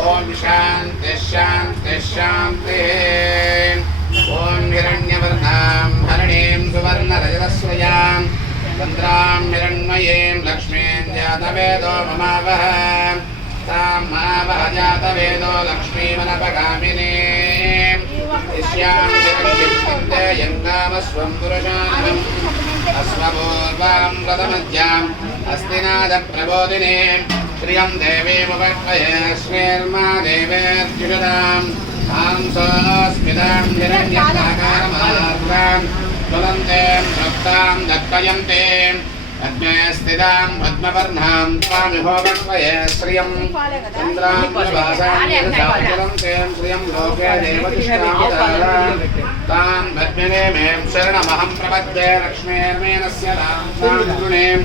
ఓం శాంతి శాంతి శాంతి. ఓం హిరణ్యవర్ణాం హరణీం సువర్ణరజతస్వయాం చంద్రాం హిరణ్మయీం లక్ష్మీం జాతవేదో మమావహ. తాం మావహ జాతవేదో లక్ష్మీమనపగామినీ. యంగామస్వం పురుషానహం అస్మపూర్వాం వ్రతమధ్యాం అస్తినాద ప్రబోధినే. श्रियं देवीमुपक्षयेष्वेर्मा देवेऽर्जुषदां तां सोऽस्मितां हिरण्यकाकारमार्गां कुलन्ते भक्तां दत्तयन्ते अग्ने स्थितां पद्मवर्णां स्वामिभोगत्वये श्रियं चन्द्रां निवासां श्रियं लोके देवतिष्ठां तां पद्मिने में शरणमहं प्रपद्ये लक्ष्मीर्मेणस्य रां गुणेम्